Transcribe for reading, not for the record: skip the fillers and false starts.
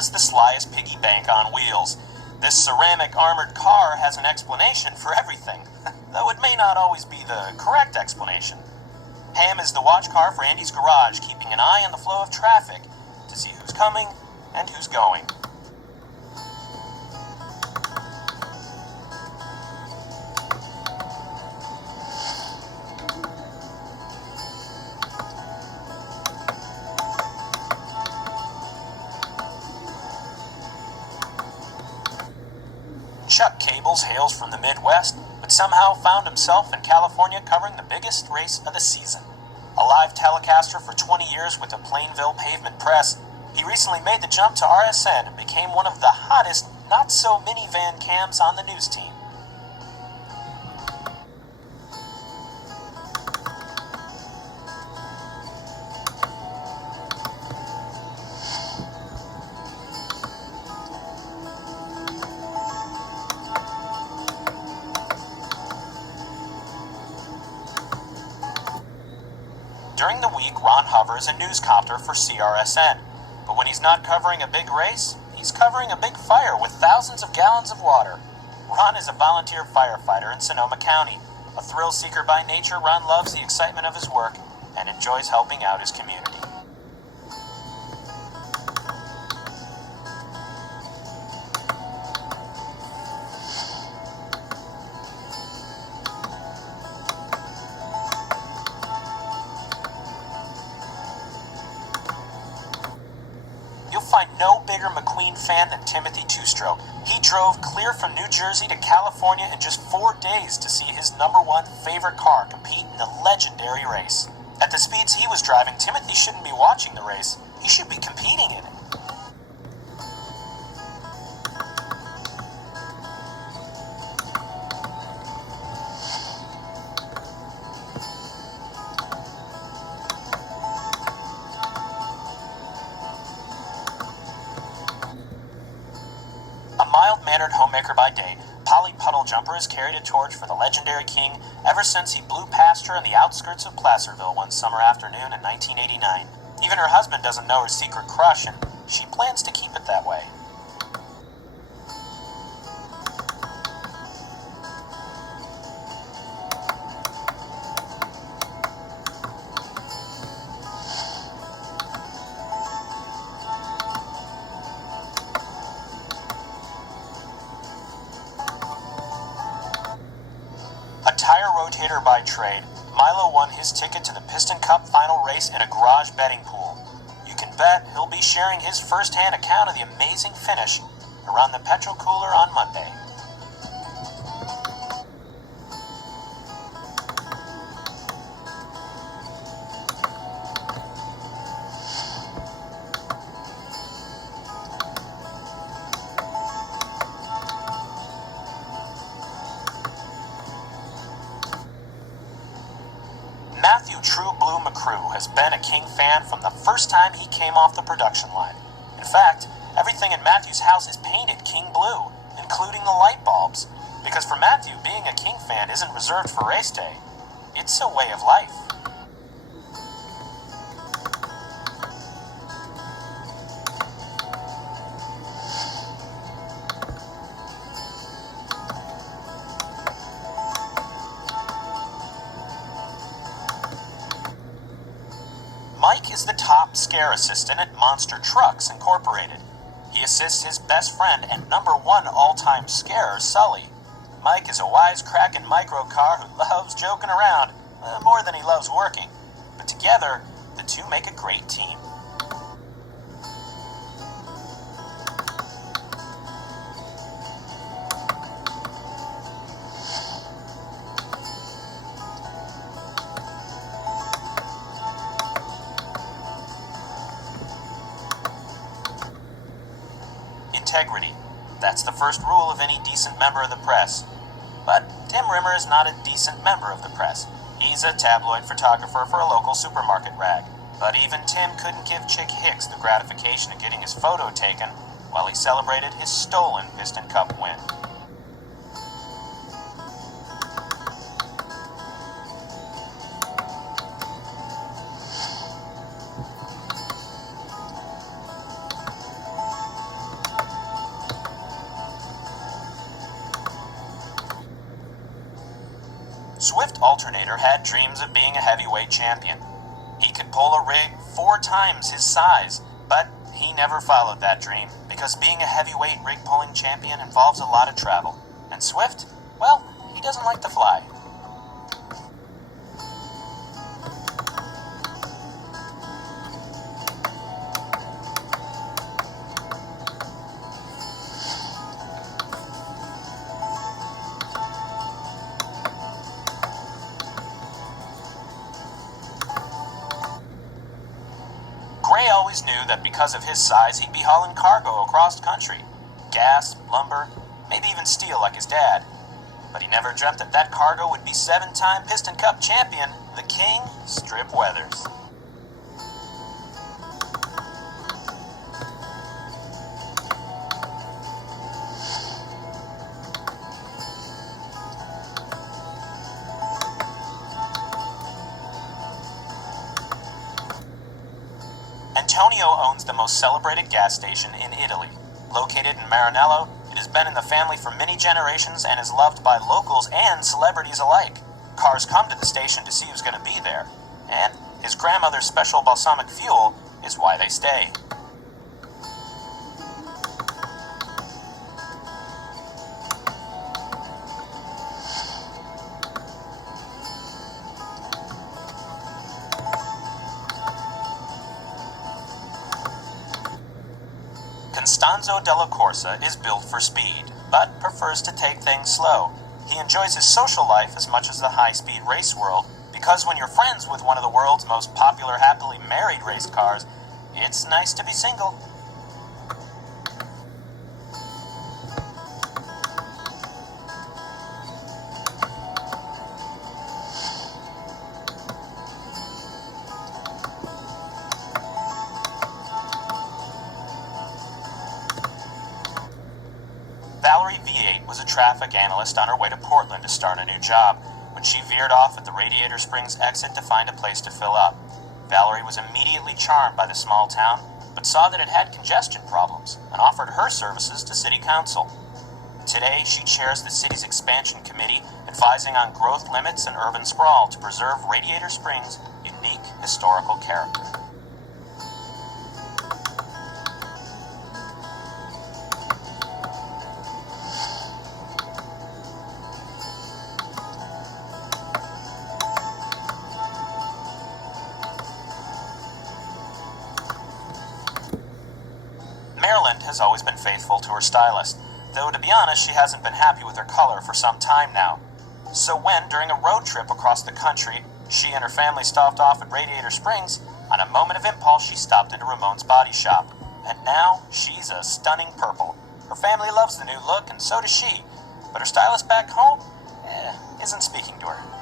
is the slyest piggy bank on wheels. This ceramic armored car has an explanation for everything, though it may not always be the correct explanation. Ham is the watch car for Andy's garage, keeping an eye on the flow of traffic to see who's coming and who's going. Chuck Cables hails from the Midwest, but somehow found himself in California covering the biggest race of the season. A live telecaster for 20 years with the Plainville Pavement Press, he recently made the jump to RSN and became one of the hottest, not-so-minivan cams on the news team. During the week, Ron hovers a newscopter for CRSN, but when he's not covering a big race, he's covering a big fire with thousands of gallons of water. Ron is a volunteer firefighter in Sonoma County. A thrill seeker by nature, Ron loves the excitement of his work and enjoys helping out his community. You'll find no bigger McQueen fan than Timothy Two-Stroke. He drove clear from New Jersey to California in just 4 days to see his #1 favorite car compete in the legendary race. At the speeds he was driving, Timothy shouldn't be watching the race. He should be competing in it. A mild-mannered homemaker by day, Polly Puddlejumper has carried a torch for the legendary king ever since he blew past her on the outskirts of Placerville one summer afternoon in 1989. Even her husband doesn't know her secret crush, and she plans to keep it that way. A tire rotator by trade, Milo won his ticket to the Piston Cup final race in a garage betting pool. You can bet he'll be sharing his first-hand account of the amazing finish around the petrol cooler on Monday. Matthew True Blue McCrew has been a King fan from the first time he came off the production line. In fact, everything in Matthew's house is painted King Blue, including the light bulbs, because for Matthew, being a King fan isn't reserved for race day. It's a way of life. Mike is the top scare assistant at Monster Trucks Incorporated. He assists his best friend and #1 all-time scarer, Sully. Mike is a wisecracking microcar who loves joking around, more than he loves working. But together, the two make a great team. Integrity. That's the first rule of any decent member of the press. But Tim Rimmer is not a decent member of the press. He's a tabloid photographer for a local supermarket rag. But even Tim couldn't give Chick Hicks the gratification of getting his photo taken while he celebrated his stolen Piston Cup win. Swift Alternator had dreams of being a heavyweight champion. He could pull a rig 4 times his size, but he never followed that dream because being a heavyweight rig pulling champion involves a lot of travel. And Swift, well, he doesn't like to fly. Gray always knew that because of his size, he'd be hauling cargo across country. Gas, lumber, maybe even steel like his dad. But he never dreamt that that cargo would be 7-time Piston Cup champion, the King, Strip Weathers. Antonio owns the most celebrated gas station in Italy. Located in Maranello, it has been in the family for many generations and is loved by locals and celebrities alike. Cars come to the station to see who's going to be there, and his grandmother's special balsamic fuel is why they stay. Costanzo della Corsa is built for speed, but prefers to take things slow. He enjoys his social life as much as the high-speed race world, because when you're friends with one of the world's most popular happily married race cars, it's nice to be single. Valerie V8 was a traffic analyst on her way to Portland to start a new job when she veered off at the Radiator Springs exit to find a place to fill up. Valerie was immediately charmed by the small town, but saw that it had congestion problems and offered her services to City Council. Today, she chairs the city's expansion committee, advising on growth limits and urban sprawl to preserve Radiator Springs' unique historical character. Maryland has always been faithful to her stylist, though to be honest, she hasn't been happy with her color for some time now. So when, during a road trip across the country, she and her family stopped off at Radiator Springs, on a moment of impulse she stopped into Ramon's body shop. And now, she's a stunning purple. Her family loves the new look, and so does she. But her stylist back home, isn't speaking to her.